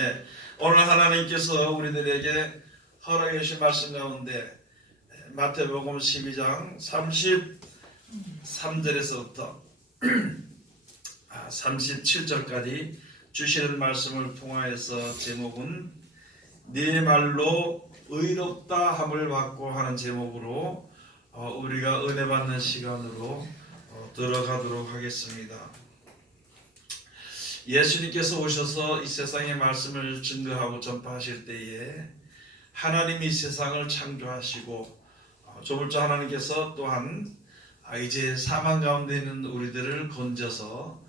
예, 오늘 하나님께서 우리들에게 허락해 주신 말씀 가운데 마태복음 12장 33절에서부터 37절까지 주시는 말씀을 통하여서 제목은 네 말로 의롭다 함을 받고 하는 제목으로 우리가 은혜 받는 시간으로 들어가도록 하겠습니다. 예수님께서 오셔서 이 세상의 말씀을 증거하고 전파하실 때에 하나님이 이 세상을 창조하시고 조물주 하나님께서 또한 이제 사망 가운데 있는 우리들을 건져서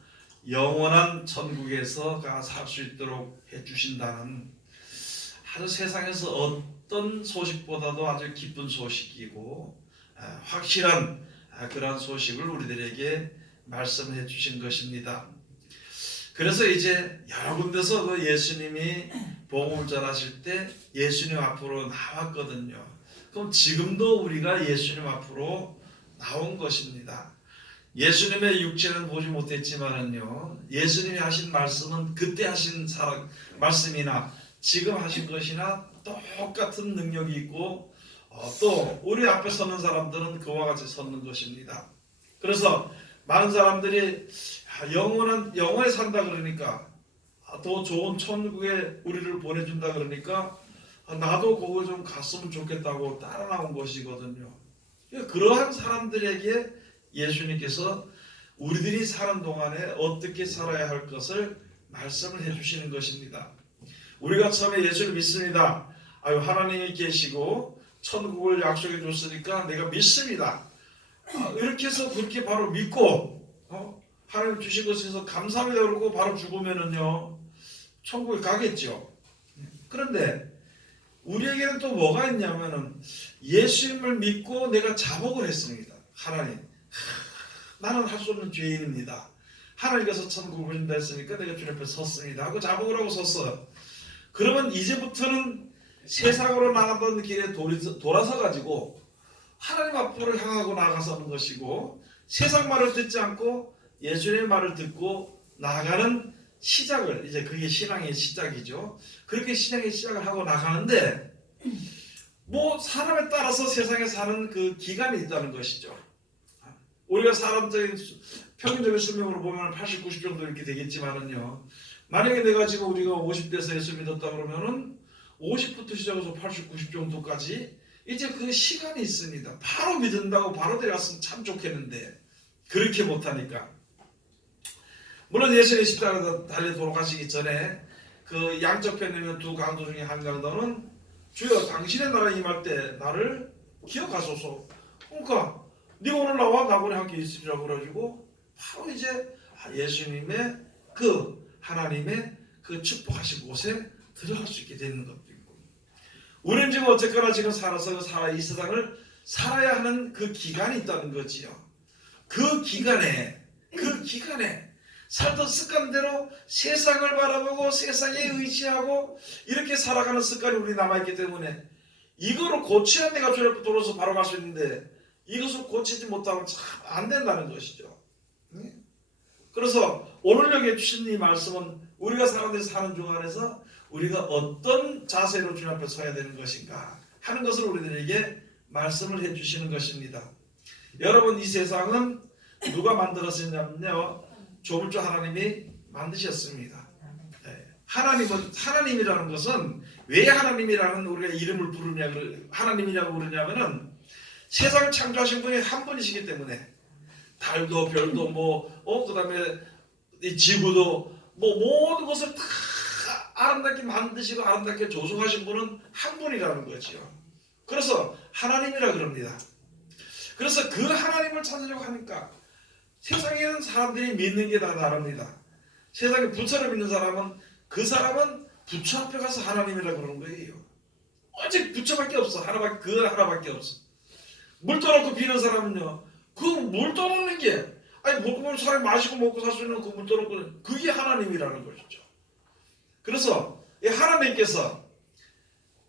영원한 천국에서 살 수 있도록 해주신다는 아주 세상에서 어떤 소식보다도 아주 기쁜 소식이고 확실한 그러한 소식을 우리들에게 말씀해 주신 것입니다. 그래서 이제 여러 군데서 그 예수님이 복음을 전하실 때 예수님 앞으로 나왔거든요. 그럼 지금도 우리가 예수님 앞으로 나온 것입니다. 예수님의 육체는 보지 못했지만은요, 예수님이 하신 말씀은 그때 하신 말씀이나 지금 하신 것이나 똑같은 능력이 있고 또 우리 앞에 서는 사람들은 그와 같이 서는 것입니다. 그래서 많은 사람들이 영원에 산다 그러니까 더 좋은 천국에 우리를 보내준다 그러니까 나도 거기 좀 갔으면 좋겠다고 따라 나온 것이거든요. 그러한 사람들에게 예수님께서 우리들이 사는 동안에 어떻게 살아야 할 것을 말씀을 해주시는 것입니다. 우리가 처음에 예수를 믿습니다. 하나님이 계시고 천국을 약속해 줬으니까 내가 믿습니다. 이렇게 해서 그렇게 바로 믿고 하나님 주신 것에서 감사합니다 그러고 바로 죽으면은요 천국에 가겠죠. 그런데 우리에게는 또 뭐가 있냐면은 예수님을 믿고 내가 자복을 했습니다. 하나님, 나는 할 수 없는 죄인입니다. 하나님께서 천국을 보신다 했으니까 내가 주님 앞에 섰습니다 하고 자복을 하고 섰어요. 그러면 이제부터는 세상으로 나가던 길에 돌아서 가지고 하나님 앞으로 향하고 나아가서는 것이고 세상 말을 듣지 않고 예수님의 말을 듣고 나아가는 시작을, 이제 그게 신앙의 시작이죠. 그렇게 신앙의 시작을 하고 나가는데 뭐 사람에 따라서 세상에 사는 그 기간이 있다는 것이죠. 우리가 사람적인 평균적인 수명으로 보면 80, 90 정도 이렇게 되겠지만은요, 만약에 내가 지금 우리가 50대에서 예수 믿었다 그러면은 50부터 시작해서 80, 90 정도까지 이제 그 시간이 있습니다. 바로 믿는다고 바로 들어갔으면 참 좋겠는데 그렇게 못하니까. 물론 예수님이 십자가에 달려 돌아가시기 전에 그 양쪽 편에 있는 두 강도 중에 한 강도는 주여 당신의 나라 임할 때 나를 기억하소서. 그러니까 네가 오늘 나와 나군에 함께 있으리라고 그래가지고 바로 이제 예수님의 그 하나님의 그 축복하신 곳에 들어갈 수 있게 되는 것도 있고, 우리는 지금 어쨌거나 지금 살아서 이 세상을 살아야 하는 그 기간이 있다는 거지요. 그 기간에 살던 습관대로 세상을 바라보고 세상에 의지하고 이렇게 살아가는 습관이 우리 남아있기 때문에 이거를 고치는 데가 주님 앞에 돌아서 바로 갈 수 있는데 이것을 고치지 못하면 참 안 된다는 것이죠. 그래서 오늘 여기 주신 이 말씀은 우리가 사람들이 사는 중 안에서 우리가 어떤 자세로 주님 앞에 서야 되는 것인가 하는 것을 우리들에게 말씀을 해주시는 것입니다. 여러분, 이 세상은 누가 만들었냐면요, 조물주 하나님이 만드셨습니다. 하나님이라는 것은 왜 하나님이라는 우리가 이름을 하나님이라고 부르냐면은 세상을 창조하신 분이 한 분이시기 때문에 달도 별도 그다음에 이 지구도 모든 것을 다 아름답게 만드시고 아름답게 조성하신 분은 한 분이라는 거죠. 그래서 하나님이라 그럽니다. 그래서 그 하나님을 찾으려고 하니까 세상에는 사람들이 믿는 게 다 다릅니다. 세상에 부처를 믿는 사람은 그 사람은 부처 앞에 가서 하나님이라 그러는 거예요. 오직 부처밖에 없어. 하나밖에 없어. 물 떠놓고 비는 사람은요, 그 물 떠놓는 게 물 사람이 마시고 먹고 살 수 있는 그 물 떠놓고 그게 하나님이라는 것이죠. 그래서 이 하나님께서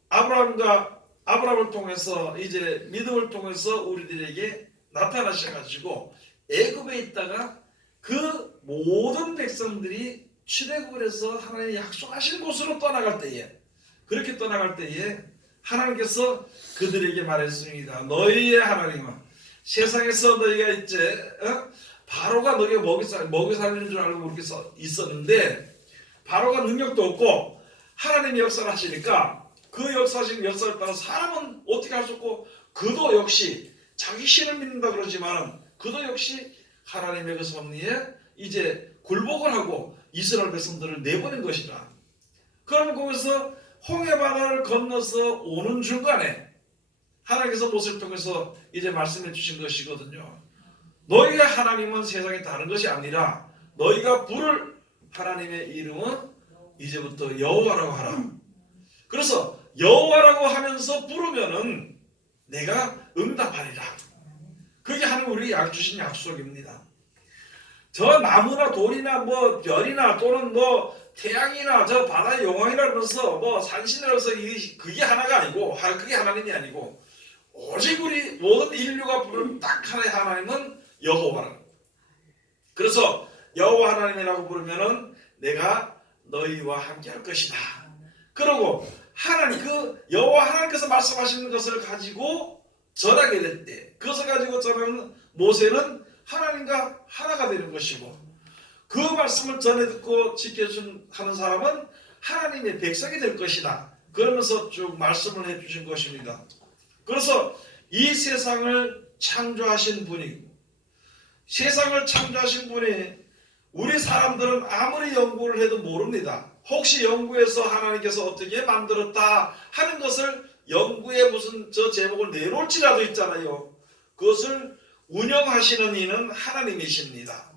아브라함을 통해서 이제 믿음을 통해서 우리들에게 나타나셔가지고 애굽에 있다가 그 모든 백성들이 출애굽을 해서 하나님이 약속하신 곳으로 떠나갈 때에, 그렇게 떠나갈 때에 하나님께서 그들에게 말했습니다. 너희의 하나님은 세상에서 너희가 이제 바로가 너희가 먹이 살리는 줄 알고 그렇게 있었는데 바로가 능력도 없고 하나님이 역사를 하시니까 그 역사를 따라 사람은 어떻게 할 수 없고 그도 역시 자기 신을 믿는다 그러지만 그도 역시 하나님의 그 섭리에 이제 굴복을 하고 이스라엘 백성들을 내보낸 것이라. 그러면 거기서 홍해바다를 건너서 오는 중간에 하나님께서 모세를 통해서 이제 말씀해 주신 것이거든요. 너희의 하나님은 세상에 다른 것이 아니라 너희가 부를 하나님의 이름은 이제부터 여호와라고 하라. 그래서 여호와라고 하면서 부르면은 내가 응답하리라. 그게 하나님 우리에게 주신 약속입니다. 저 나무나 돌이나 뭐 별이나 또는 뭐 태양이나 저 바다의 용왕이라 그러면서 뭐 산신이라서 그게 하나가 아니고 그게 하나님이 아니고 오직 우리 모든 인류가 부르는 딱 하나의 하나님은 여호와라. 그래서 여호와 하나님이라고 부르면은 내가 너희와 함께할 것이다. 그러고 하나님 그 여호와 하나님께서 말씀하시는 것을 가지고 전하게 될 때 그것을 가지고 전하는 모세는 하나님과 하나가 되는 것이고 그 말씀을 전해 듣고 지켜준 하는 사람은 하나님의 백성이 될 것이다. 그러면서 쭉 말씀을 해주신 것입니다. 그래서 이 세상을 창조하신 분이 우리 사람들은 아무리 연구를 해도 모릅니다. 혹시 연구해서 하나님께서 어떻게 만들었다 하는 것을 연구에 무슨 저 제목을 내놓을지라도 있잖아요. 그것을 운영하시는 이는 하나님이십니다.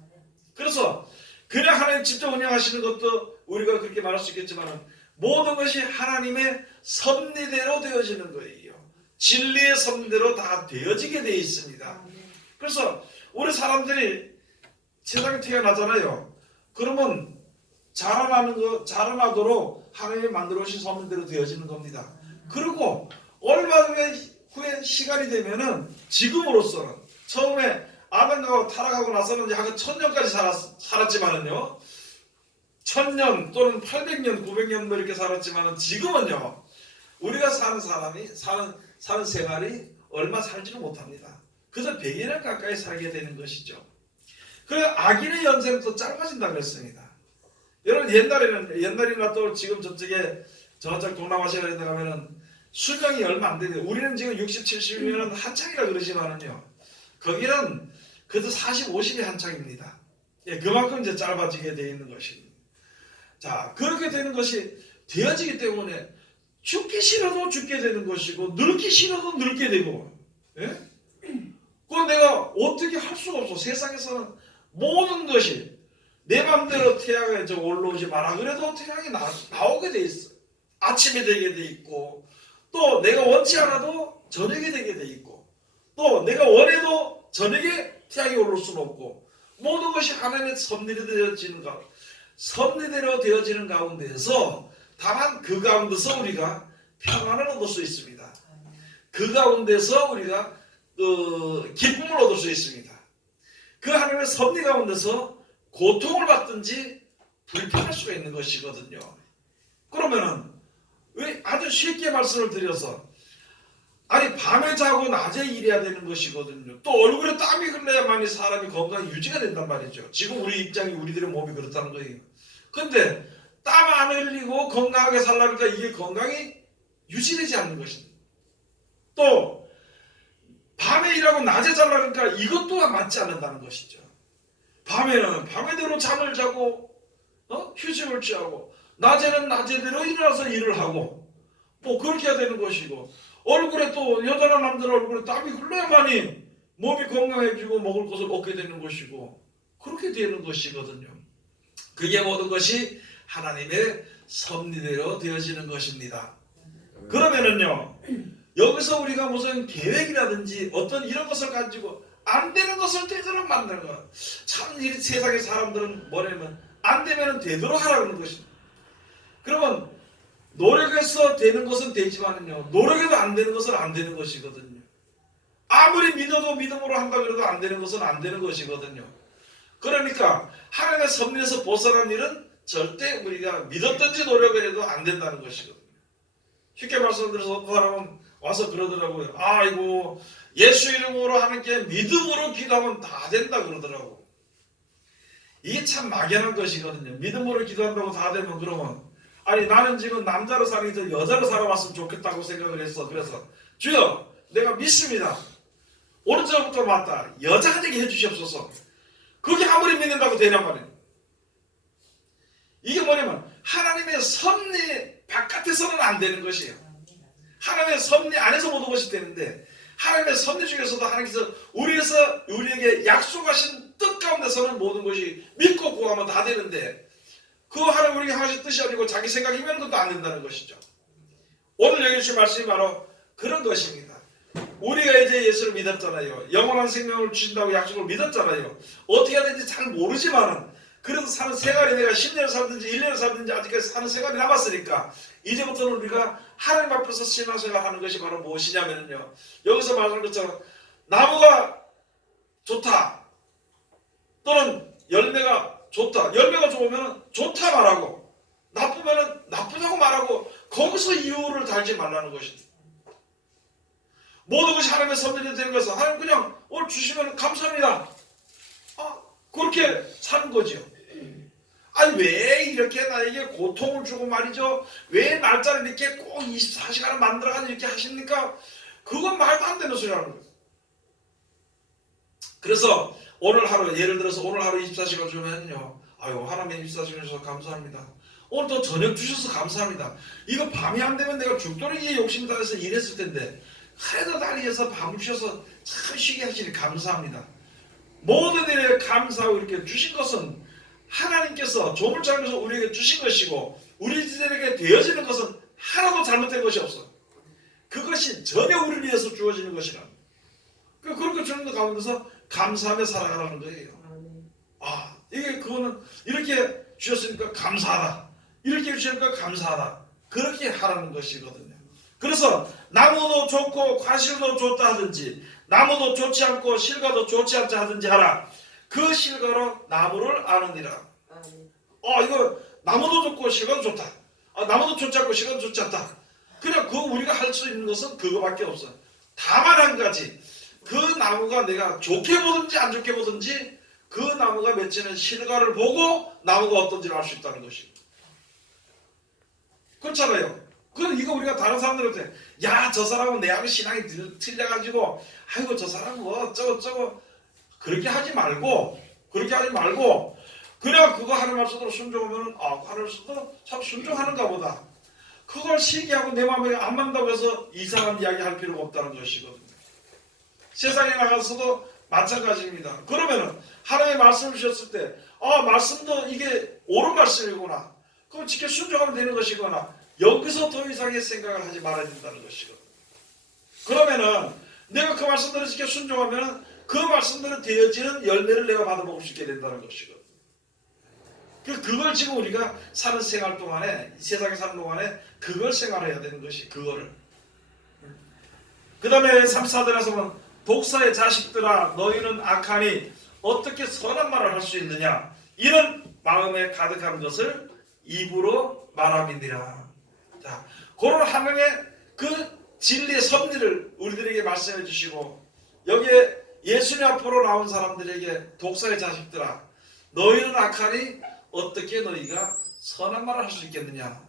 그래서 그냥 하나님 직접 운영하시는 것도 우리가 그렇게 말할 수 있겠지만 모든 것이 하나님의 섭리대로 되어지는 거예요. 진리의 섭리대로 다 되어지게 되어 있습니다. 그래서 우리 사람들이 세상에 태어나잖아요. 그러면 자라나도록 하나님이 만들어 오신 섭리대로 되어지는 겁니다. 그리고 얼마 후에 시간이 되면은 지금으로서는 처음에 아담과 타락하고 나서는 약 1000년까지 살았지만은요. 1000년 또는 800년, 900년 뭐 이렇게 살았지만은 지금은요. 우리가 사는 생활이 얼마 살지를 못합니다. 그래서 100여 년 가까이 살게 되는 것이죠. 그래서 악인의 연세는 또 짧아진다고 그랬습니다. 여러분 옛날이나 또 지금 저쪽 동남아시아에 가면은 수명이 얼마 안 되는데 우리는 지금 60, 70이면 한창이라 그러지만은요. 거기는 그래도 40, 50이 한창입니다. 예, 그만큼 이제 짧아지게 되어 있는 것입니다. 자, 그렇게 되는 것이 되어지기 때문에 죽기 싫어도 죽게 되는 것이고 늙기 싫어도 늙게 되고 예? 그건 내가 어떻게 할 수가 없어. 세상에서는 모든 것이 내 맘대로 태양에 올라오지 마라 그래도 태양이 나오게 돼 있어. 아침에 되게 돼 있고 또 내가 원치 않아도 저녁에 되게 돼 있고 또 내가 원해도 저녁에 태양이 올라올 수는 없고 모든 것이 하나님의 섭리대로 되어지는 가운데에서 다만 그 가운데서 우리가 평안을 얻을 수 있습니다. 그 가운데서 우리가 기쁨을 얻을 수 있습니다. 그 하나님의 섭리 가운데서 고통을 받든지 불평할 수가 있는 것이거든요. 그러면은 왜 아주 쉽게 말씀을 드려서 아니 밤에 자고 낮에 일해야 되는 것이거든요. 또 얼굴에 땀이 흘러야만이 사람이 건강이 유지가 된단 말이죠. 지금 우리들의 몸이 그렇다는 거예요. 근데 땀 안 흘리고 건강하게 살라니까 이게 건강이 유지되지 않는 것입니다. 또 밤에 일하고 낮에 자려니까 이것 또한 맞지 않는다는 것이죠. 밤에는 밤에대로 잠을 자고 휴식을 취하고 낮에는 낮에대로 일어나서 일을 하고 뭐 그렇게 해야 되는 것이고 얼굴에 또 여자나 남자나 얼굴에 땀이 흘러야만이 몸이 건강해지고 먹을 것을 얻게 되는 것이고 그렇게 되는 것이거든요. 그게 모든 것이 하나님의 섭리대로 되어지는 것입니다. 그러면은요 여기서 우리가 무슨 계획이라든지 어떤 이런 것을 가지고 안 되는 것을 되도록 만드는 거야. 참 이 세상의 사람들은 뭐냐면 안 되면 되도록 하라고 하는 것입니다. 그러면 노력해서 되는 것은 되지만은요 노력해도 안 되는 것은 안 되는 것이거든요. 아무리 믿어도 믿음으로 한다 그래도 안 되는 것은 안 되는 것이거든요. 그러니까 하나님의 섭리에서 벗어난 일은 절대 우리가 믿었든지 노력을 해도 안 된다는 것이거든요. 쉽게 말씀드려서 어떤 사람은 와서 그러더라고요. 아이고 예수 이름으로 하는 게 믿음으로 기도하면 다 된다 그러더라고. 이게 참 막연한 것이거든요. 믿음으로 기도한다고 다 되면 그러면 아니 나는 지금 남자로 살기 전 여자로 살아봤으면 좋겠다고 생각을 했어. 그래서 주여 내가 믿습니다. 오른쪽부터 맞다. 여자가 되게 해주시옵소서. 그게 아무리 믿는다고 되냔 말이에요. 이게 뭐냐면 하나님의 섭리 바깥에서는 안 되는 것이에요. 하나님의 섭리 안에서 모든 것이 되는데 하나님의 섭리 중에서도 하나님께서 우리에게 약속하신 뜻 가운데서는 모든 것이 믿고 구하면 다 되는데 그 하나님 우리에게 하신 뜻이 아니고 자기 생각이면 그것도 안 된다는 것이죠. 오늘 여기 주신 말씀이 바로 그런 것입니다. 우리가 이제 예수를 믿었잖아요. 영원한 생명을 주신다고 약속을 믿었잖아요. 어떻게 해야 되는지 잘 모르지만은 그래도 사는 생활이 내가 10년을 살든지 1년을 살든지 아직까지 사는 생활이 남았으니까 이제부터는 우리가 하나님 앞에서 신앙생활 하는 것이 바로 무엇이냐면요. 여기서 말하는 것처럼 나무가 좋다 또는 열매가 좋다. 열매가 좋으면 좋다 말하고 나쁘면 나쁘다고 말하고 거기서 이유를 달지 말라는 것입니다. 모든 것이 하나님의 섭리가 되는 것은 하나님 그냥 오늘 주시면 감사합니다. 그렇게 사는 거죠. 아니 왜 이렇게 나에게 고통을 주고 말이죠. 왜 날짜를 이렇게 꼭 24시간을 만들어가지고 이렇게 하십니까? 그건 말도 안 되는 소리라는 거예요. 그래서 오늘 하루 예를 들어서 오늘 하루 24시간 주면요. 아유 하나님 24시간 주셔서 감사합니다. 오늘 또 저녁 주셔서 감사합니다. 이거 밤이 안 되면 내가 죽도록 욕심 다해서 일했을 텐데 그래도 날 위해서 밤을 주셔서 참 쉬게 하시니 감사합니다. 모든 일에 감사하고 이렇게 주신 것은 하나님께서 조물장에서 우리에게 주신 것이고 우리들에게 되어지는 것은 하나도 잘못된 것이 없어요. 그것이 전혀 우리를 위해서 주어지는 것이라. 그렇게 주는 것 가운데서 감사하며 살아가라는 거예요. 이게 그거는 이렇게 주셨으니까 감사하다. 이렇게 주시니까 감사하다. 그렇게 하라는 것이거든요. 그래서 나무도 좋고 과실도 좋다 하든지 나무도 좋지 않고 실과도 좋지 않자 하든지 하라. 그 실과로 나무를 아느니라. 이거 나무도 좋고 실과도 좋다. 나무도 좋지 않고 실과도 좋지 않다. 그냥 우리가 할 수 있는 것은 그거밖에 없어요. 다만 한 가지. 그 나무가 내가 좋게 보든지 안 좋게 보든지 그 나무가 맺히는 실과를 보고 나무가 어떤지를 알 수 있다는 것입니다. 그렇잖아요. 이거 우리가 다른 사람들한테 야 저 사람은 내하고 신앙이 틀려가지고 아이고 저 사람은 뭐 어쩌고 그렇게 하지 말고 그냥 그거 하는 말씀대로 순종하면 하는 말씀도 참 순종하는가 보다. 그걸 시기하고 내 마음에 안 맞는다고 해서 이상한 이야기 할 필요가 없다는 것이거든요. 세상에 나가서도 마찬가지입니다. 그러면은 하나님의 말씀을 주셨을 때 말씀도 이게 옳은 말씀이구나. 그럼 지켜 순종하면 되는 것이거나 여기서 더 이상의 생각을 하지 말아야 된다는 것이거든요. 그러면은 내가 그 말씀대로 지켜 순종하면 그 말씀대로 되어지는 열매를 내가 받아먹을 수 있게 된다는 것이거든요. 그걸 지금 우리가 사는 생활 동안에 세상에 사는 동안에 그걸 생활해야 되는 것이 그거를. 그 다음에 34절에서 보면 독사의 자식들아 너희는 악하니 어떻게 선한 말을 할 수 있느냐 이런 마음에 가득한 것을 입으로 말함이니라. 자, 그런 하나님의 그 진리의 섭리를 우리들에게 말씀해 주시고 여기에 예수님 앞으로 나온 사람들에게 독사의 자식들아 너희는 악하니 어떻게 너희가 선한 말을 할 수 있겠느냐.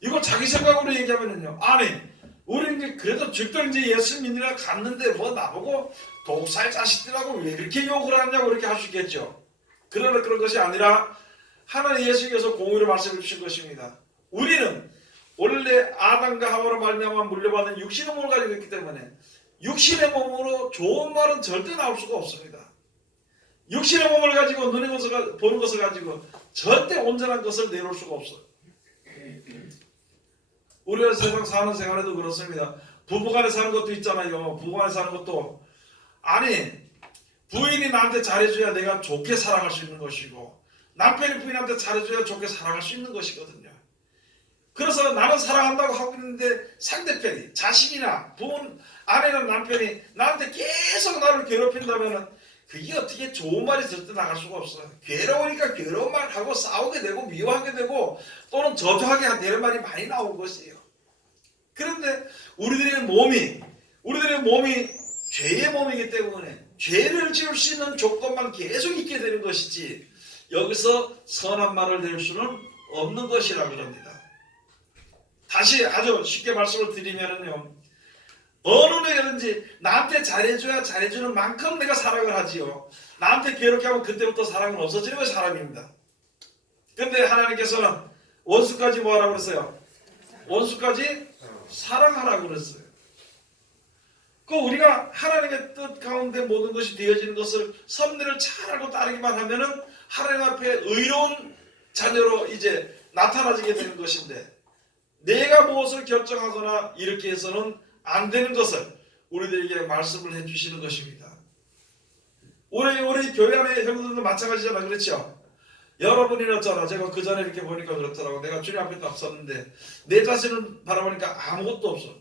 이거 자기 생각으로 얘기하면요. 아니 우리 이제 그래도 즉도 이제 예수 믿으러 갔는데 뭐 나보고 독사의 자식들하고 왜 이렇게 욕을 하냐고 그렇게 할 수 있겠죠. 그러나 그런 것이 아니라 하나님 예수님께서 공의로 말씀해 주신 것입니다. 우리는 원래 아담과 하와로 말미암아 물려받은 육신의 몸을 가지고 있기 때문에 육신의 몸으로 좋은 말은 절대 나올 수가 없습니다. 육신의 몸을 가지고 눈에 보는 것을 가지고 절대 온전한 것을 내놓을 수가 없어요. 우리가 세상 사는 생활에도 그렇습니다. 부부간에 사는 것도 있잖아요. 부부간에 사는 것도 아니 부인이 나한테 잘해줘야 내가 좋게 살아갈 수 있는 것이고 남편이 부인한테 잘해줘야 좋게 살아갈 수 있는 것이거든요. 그래서 나는 사랑한다고 하고 있는데 상대편이 자식이나 부모 아내나 남편이 나한테 계속 나를 괴롭힌다면 그게 어떻게 좋은 말이 절대 나갈 수가 없어요. 괴로우니까 괴로운 말 하고 싸우게 되고 미워하게 되고 또는 저주하게 되는 말이 많이 나온 것이에요. 그런데 우리들의 몸이 죄의 몸이기 때문에 죄를 지을 수 있는 조건만 계속 있게 되는 것이지 여기서 선한 말을 낼 수는 없는 것이라 그럽니다. 다시 아주 쉽게 말씀을 드리면요, 어느 누구든지 나한테 잘해줘야 잘해주는 만큼 내가 사랑을 하지요. 나한테 괴롭게 하면 그때부터 사랑은 없어지는 것이 사람입니다. 근데 하나님께서는 원수까지 뭐하라고 그랬어요? 원수까지 사랑하라고 그랬어요. 그 우리가 하나님의 뜻 가운데 모든 것이 되어지는 것을 섭리를 잘 알고 따르기만 하면은 하나님 앞에 의로운 자녀로 이제 나타나지게 되는 것인데, 내가 무엇을 결정하거나 이렇게 해서는 안 되는 것을 우리들에게 말씀을 해주시는 것입니다. 우리 교회 안에 형들도 마찬가지잖아, 그렇죠? 여러분이나 저나 제가 그 전에 이렇게 보니까 그렇더라고. 내가 주님 앞에 딱 섰는데 내 자신을 바라보니까 아무것도 없어.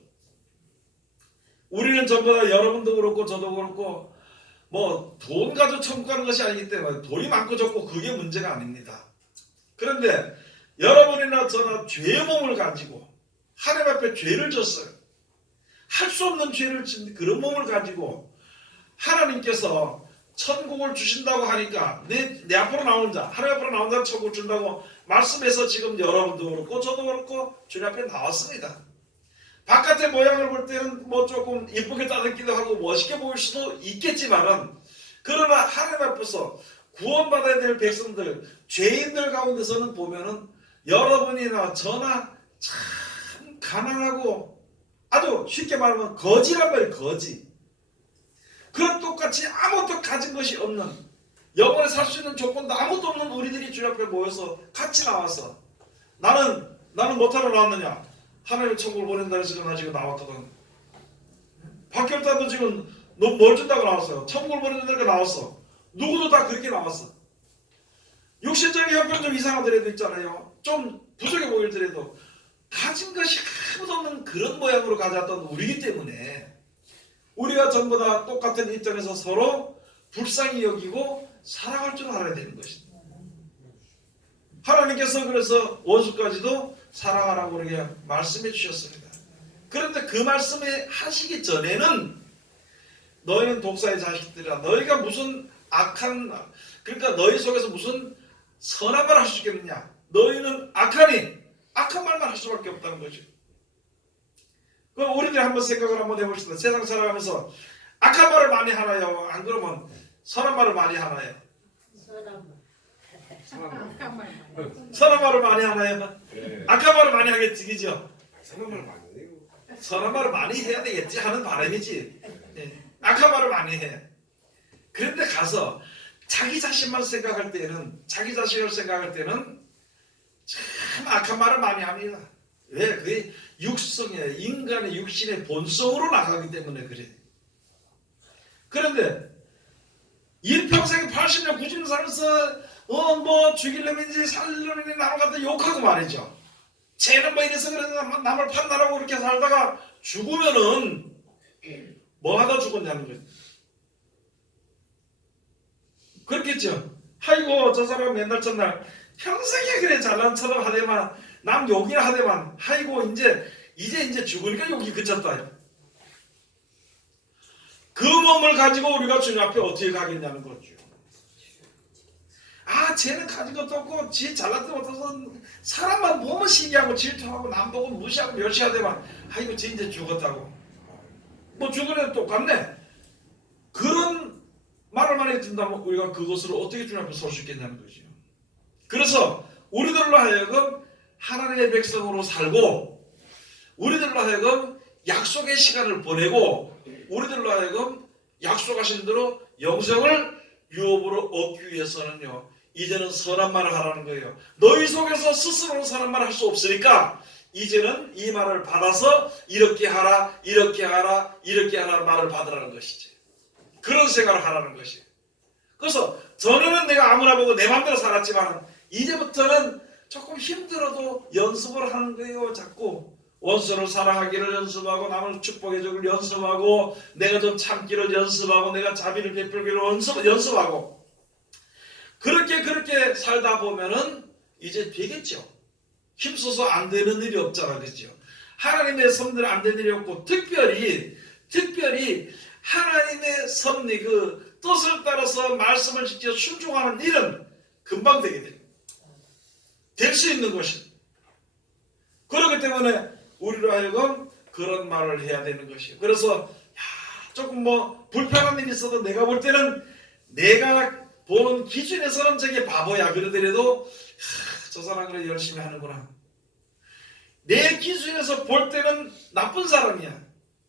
우리는 전부 다 여러분도 그렇고 저도 그렇고 뭐 돈 가지고 천국 가는 것이 아니기 때문에 돈이 많고 적고 그게 문제가 아닙니다. 그런데 여러분이나 저나 죄의 몸을 가지고 하나님 앞에 죄를 졌어요. 할 수 없는 죄를 진 그런 몸을 가지고 하나님께서 천국을 주신다고 하니까 내 앞으로 나오는 자, 하나님 앞으로 나오는 자 천국을 준다고 말씀해서 지금 여러분도 그렇고 저도 그렇고 주님 앞에 나왔습니다. 바깥의 모양을 볼 때는 뭐 조금 이쁘게 따뜻기도 하고 멋있게 보일 수도 있겠지만은, 그러나 하나님 앞에서 구원받아야 될 백성들, 죄인들 가운데서는 보면은 여러분이나 저나 참 가난하고 아주 쉽게 말하면 거지란 말이에요. 거지. 그런 똑같이 아무것도 가진 것이 없는, 영원히 살 수 있는 조건도 아무것도 없는 우리들이 주님 앞에 모여서 같이 나와서 나는 못하러 나왔느냐? 하나님의 천국을 보낸다 해서 나 지금 나왔거든. 박결단도 지금 너 뭘 준다고 나왔어요. 천국을 보낸다고 나왔어. 누구도 다 그렇게 나왔어. 육신적인 형편 좀 이상하더라도 있잖아요. 좀 부족해 보일더라도 가진 것이 아무도 없는 그런 모양으로 가져왔던 우리이기 때문에 우리가 전부 다 똑같은 입장에서 서로 불쌍히 여기고 사랑할 줄 알아야 되는 것입니다. 하나님께서 그래서 원수까지도 사랑하라고 우리에게 말씀해 주셨습니다. 그런데 그 말씀에 하시기 전에는 너희는 독사의 자식들이라, 너희가 무슨 그러니까 너희 속에서 무슨 선한 말 할 수 있겠느냐? 너희는 악한 말만 할 수밖에 없다는 거죠. 그럼 우리들이 한번 생각을 한번 해봅시다. 세상 살아가면서 악한 말을 많이 하나요? 안 그러면 선한 말을 많이 하나요? 선한 말을 많이 하나요? 네. 악한 말을 많이 하겠지, 그죠? 선한 말을 많이 해요. 선한 말을 많이 해야 되겠지 하는 바람이지. 네. 악한 말을 많이 해. 그런데 가서 자기 자신만 생각할 때는, 자기 자신을 생각할 때는 참 악한 말을 많이 합니다. 왜? 그게 육성의, 인간의 육신의 본성으로 나가기 때문에 그래. 그런데 일평생 80년 90년 살면서 뭐 죽이려면지 살려면지 남을 갖다 욕하고 말이죠. 쟤는 뭐 이래서 그래서 남을 판단하고 그렇게 살다가 죽으면은 뭐 하다 죽었냐는 거죠. 그렇겠죠. 아이고 저 사람 맨날 첫날 평생에 그래 잘난 척을 하대만, 남 욕이나 하대만, 아이고 이제 죽으니까 욕이 그쳤다. 그 몸을 가지고 우리가 주님 앞에 어떻게 가겠냐는 거죠. 쟤는 가진 것도 없고 지 잘났다 못해서 사람만 보면 시기하고 질투하고 남 보고 무시하고 멸시하대만, 아이고 쟤 이제 죽었다고. 뭐 죽은 애도 똑같네. 그런 말을 많이 듣는다면 우리가 그것으로 어떻게 주님 앞에 설 수 있겠냐는 거죠. 그래서 우리들로 하여금 하나님의 백성으로 살고, 우리들로 하여금 약속의 시간을 보내고, 우리들로 하여금 약속하신 대로 영생을 유업으로 얻기 위해서는요, 이제는 선한 말을 하라는 거예요. 너희 속에서 스스로 선한 말을 할 수 없으니까 이제는 이 말을 받아서 이렇게 하라, 이렇게 하라, 이렇게 하라 말을 받으라는 것이지. 그런 생각을 하라는 것이에요. 그래서 전에는 내가 아무나 보고 내 맘대로 살았지만 이제부터는 조금 힘들어도 연습을 하는 거예요. 자꾸 원수를 사랑하기를 연습하고 남을 축복해주기를 연습하고 내가 좀 참기를 연습하고 내가 자비를 베풀기를 연습하고 그렇게 살다 보면은 이제 되겠죠. 힘써서 안 되는 일이 없잖아, 그렇죠? 하나님의 섭리는 안 되는 일이 없고 특별히 하나님의 섭리 그 뜻을 따라서 말씀을 지켜 순종하는 일은 금방 되게 돼요. 될 수 있는 것이. 그렇기 때문에 우리로 하여금 그런 말을 해야 되는 것이에요. 그래서 조금 뭐 불편한 일이 있어도 내가 볼 때는 내가 보는 기준에서는 저게 바보야 그러더라도 저 사람 그래 열심히 하는구나. 내 기준에서 볼 때는 나쁜 사람이야.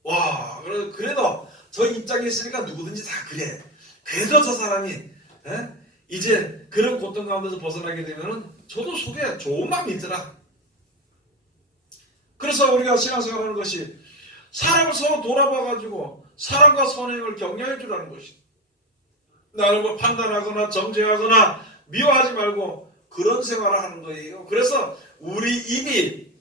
와 그래도 저 입장에 있으니까 누구든지 다 그래. 그래도 저 사람이 이제 그런 고통 가운데서 벗어나게 되면은 저도 속에 좋은 마음이 있더라. 그래서 우리가 신앙생활하는 것이 사람을 서로 돌아봐가지고 사람과 선행을 격려해 주라는 것이. 나를 뭐 판단하거나 정죄하거나 미워하지 말고 그런 생활을 하는 거예요. 그래서 우리 입이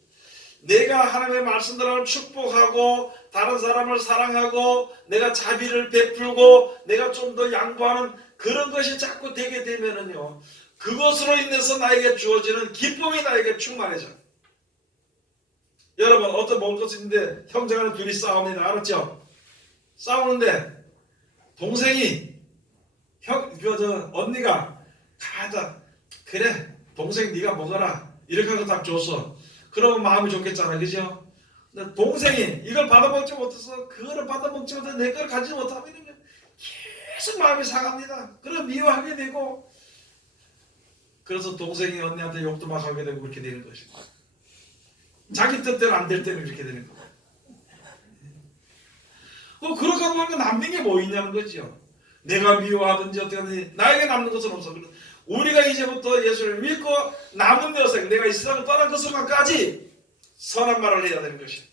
내가 하나님의 말씀대로 축복하고 다른 사람을 사랑하고 내가 자비를 베풀고 내가 좀 더 양보하는 그런 것이 자꾸 되게 되면은요, 그것으로 인해서 나에게 주어지는 기쁨이 나에게 충만해져. 여러분 어떤 먹을 것이 있는데 형제간에 둘이 싸웁니다. 알았죠? 싸우는데 동생이 언니가 가자 그래 동생 네가 먹어라 이렇게 하고 딱 줬어. 그러면 마음이 좋겠잖아, 그죠? 근데 동생이 이걸 받아먹지 못해서 그거를 받아먹지 못해서 내 걸 가지지 못하면 계속 마음이 상합니다. 그럼 미워하게 되고 그래서 동생이 언니한테 욕도 막 하게 되고 그렇게 되는 것입니다. 자기 뜻대로 안 될 때는 그렇게 되는 거예요. 그렇게 하면 남는 게 뭐 있냐는 거죠. 내가 미워하든지 어떻게 하든지 나에게 남는 것은 없어. 우리가 이제부터 예수를 믿고 남은 여생 내가 이 세상을 떠난 그 순간까지 선한 말을 해야 되는 것이에요.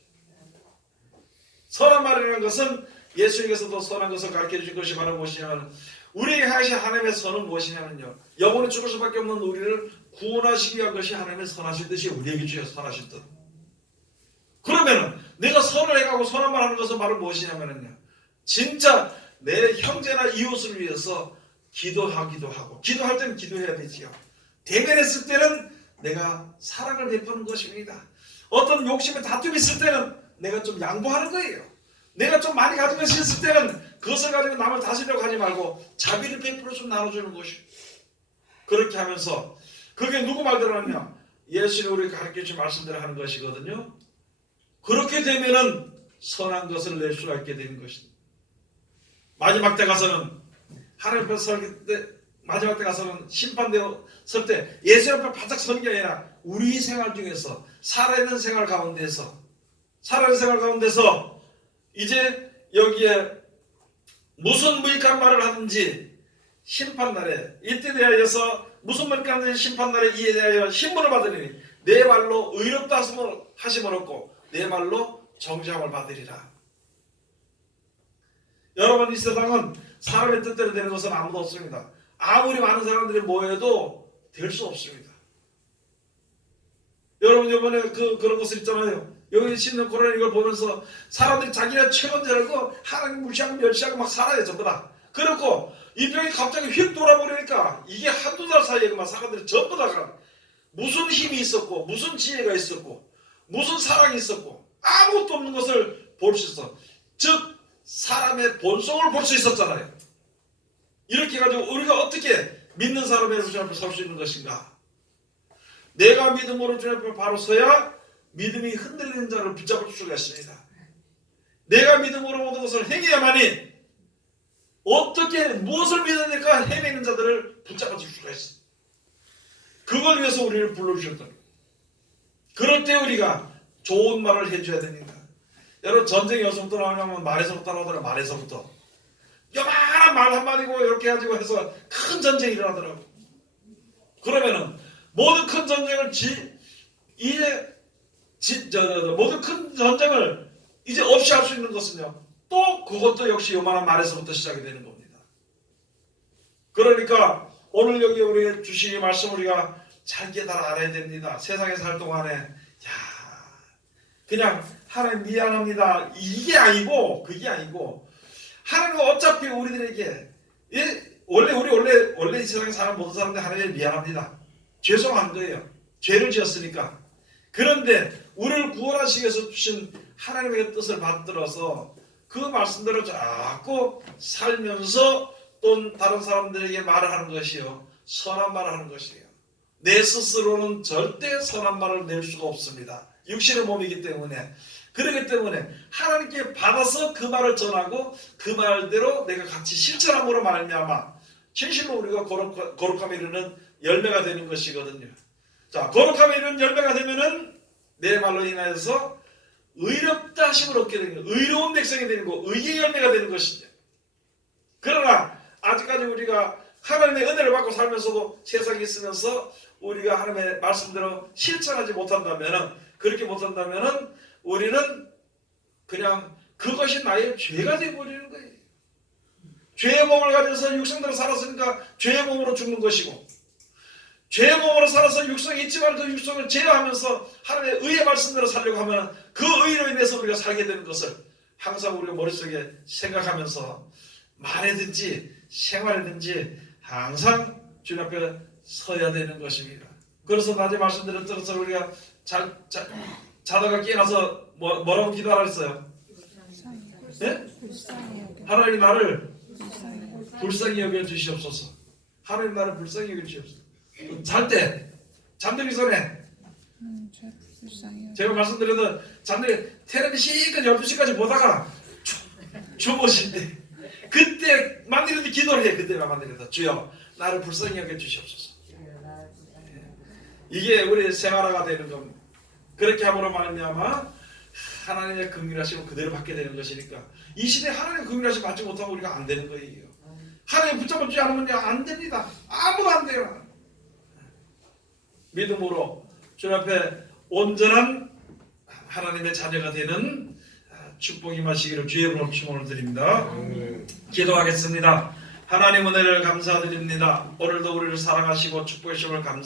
선한 말이라는 것은 예수님께서도 선한 것을 가르쳐 주신 것이 바로 무엇이냐면 우리에게 하신 하나님의 선은 무엇이냐면요, 영원히 죽을 수밖에 없는 우리를 구원하시기 위한 것이 하나님의 선하신 뜻이 우리에게 주셔서 선하신 뜻. 그러면은 내가 선을 해가고 선한 말 하는 것은 바로 무엇이냐면요, 진짜 내 형제나 이웃을 위해서 기도하기도 하고, 기도할 때는 기도해야 되지요. 대면했을 때는 내가 사랑을 베푸는 것입니다. 어떤 욕심에 다툼이 있을 때는 내가 좀 양보하는 거예요. 내가 좀 많이 가진 것이 있을 때는 그것을 가지고 남을 다스리려고 하지 말고 자비를 베풀어 좀 나눠주는 것이. 그렇게 하면서 그게 누구 말대로 하느냐, 예수님이 우리 가르쳐주신 말씀대로 하는 것이거든요. 그렇게 되면은 선한 것을 낼 수가 있게 되는 것입니다. 마지막 때 가서는 하나님 앞에 설 때, 마지막 때 가서는 심판되어 설 때 예수 앞에 바짝 서는 게 아니라 우리 생활 중에서 살아있는 생활 가운데서 이제 여기에 무슨 무익한 말을 하든지 심판날에 이때 대하여서 무슨 말까지 심판날에 이에 대하여 신문을 받으리니 내 말로 의롭다 하심을 얻고 내 말로 정죄함을 받으리라. 여러분 이 세상은 사람의 뜻대로 되는 것은 아무도 없습니다. 아무리 많은 사람들이 모여도 될 수 없습니다. 여러분 이번에 그런 것을 있잖아요. 여기 신는 코로나 이걸 보면서 사람들이 자기네 최선제라고 하나님 무시하고 멸시하고 막 살아요 전부 다. 그렇고 이 병이 갑자기 휙 돌아버리니까 이게 한두 달 사이에 그만 사람들이 전부 다가 무슨 힘이 있었고 무슨 지혜가 있었고 무슨 사랑이 있었고 아무것도 없는 것을 볼 수 있어. 즉 사람의 본성을 볼 수 있었잖아요. 이렇게 해가지고 우리가 어떻게 믿는 사람의 주님 앞에 설 수 있는 것인가? 내가 믿음으로 주님 앞에 바로 서야 믿음이 흔들리는 자를 붙잡을 수가 있습니다. 내가 믿음으로 모든 것을 행해야만이 어떻게 무엇을 믿으니까 헤매는 자들을 붙잡아 줄 수가 있어. 그걸 위해서 우리를 불러주셨다. 그럴 때 우리가 좋은 말을 해줘야 됩니다. 여러분 전쟁이 어디서부터 나오냐면 말에서부터 나오더라. 말에서부터 요만한 말 한마디고 이렇게 가지고 해서 큰 전쟁이 일어나더라고. 그러면은 모든 큰 전쟁을 모든 큰 전쟁을 이제 없이 할 수 있는 것은요, 또 그것도 역시 요만한 말에서부터 시작이 되는 겁니다. 그러니까 오늘 여기 우리에게 주신 말씀 우리가 잘 깨달아 알아야 됩니다. 세상에 살 동안에 그냥 하나님 미안합니다 이게 아니고, 그게 아니고, 하나님은 어차피 우리들에게, 원래 이 세상에 사는 모든 사람들 하나님께 미안합니다, 죄송한 거예요. 죄를 지었으니까. 그런데 우리를 구원하시기 위해서 주신 하나님의 뜻을 받들어서 그 말씀대로 자꾸 살면서 또 다른 사람들에게 말을 하는 것이요, 선한 말을 하는 것이에요. 내 스스로는 절대 선한 말을 낼 수가 없습니다. 육신의 몸이기 때문에. 그렇기 때문에 하나님께 받아서 그 말을 전하고 그 말대로 내가 같이 실천함으로 말미암아 진실로 우리가 거룩함에 이르는 열매가 되는 것이거든요. 자, 거룩함에 이르는 열매가 되면은 내 말로 인하여서 의롭다 하심을 얻게 되는 거, 의로운 백성이 되는 거, 의의 열매가 되는 것이죠. 그러나 아직까지 우리가 하나님의 은혜를 받고 살면서도 세상에 있으면서 우리가 하나님의 말씀대로 실천하지 못한다면은, 그렇게 못한다면은 우리는 그냥 그것이 나의 죄가 되어버리는 거예요. 죄의 몸을 가져서 육성대로 살았으니까 죄의 몸으로 죽는 것이고, 죄의 몸으로 살아서 육성이 있지만 그 육성을 제어하면서 하나님의 의의 말씀대로 살려고 하면 그 의로 인해서 우리가 살게 되는 것을 항상 우리가 머릿속에 생각하면서 말이든지 생활이든지 항상 주님 앞에 서야 되는 것입니다. 그래서 낮에 말씀드렸던 것처럼 우리가 자다가 깨어나서 뭐라고 기도하라 했어요? 네? 하나님 나를 불쌍히 여겨 주시옵소서. 하나님 나를 불쌍히 여겨 주시옵소서. 잘 때, 잠들기 전에 제가 말씀드려도 잠들기 텔레비전 12시까지 보다가 주무실 때 그때만 이라도 기도를 해. 그때만 이라도 주여 나를 불쌍히 여겨 주시옵소서. 이게 우리 생활화가 되는 겁니다. 그렇게 함으로 말미암아 하나님의 긍휼하심을 그대로 받게 되는 것이니까 이 시대에 하나님의 긍휼하심 받지 못하면 우리가 안 되는 거예요. 하나님 붙잡지 않으면 안 됩니다. 아무도 안 돼요. 믿음으로 주님 앞에 온전한 하나님의 자녀가 되는 축복이 임하시기를 주의 이름으로 축원을 드립니다. 기도하겠습니다. 하나님 은혜를 감사드립니다. 오늘도 우리를 사랑하시고 축복해 주심을 감사합니다.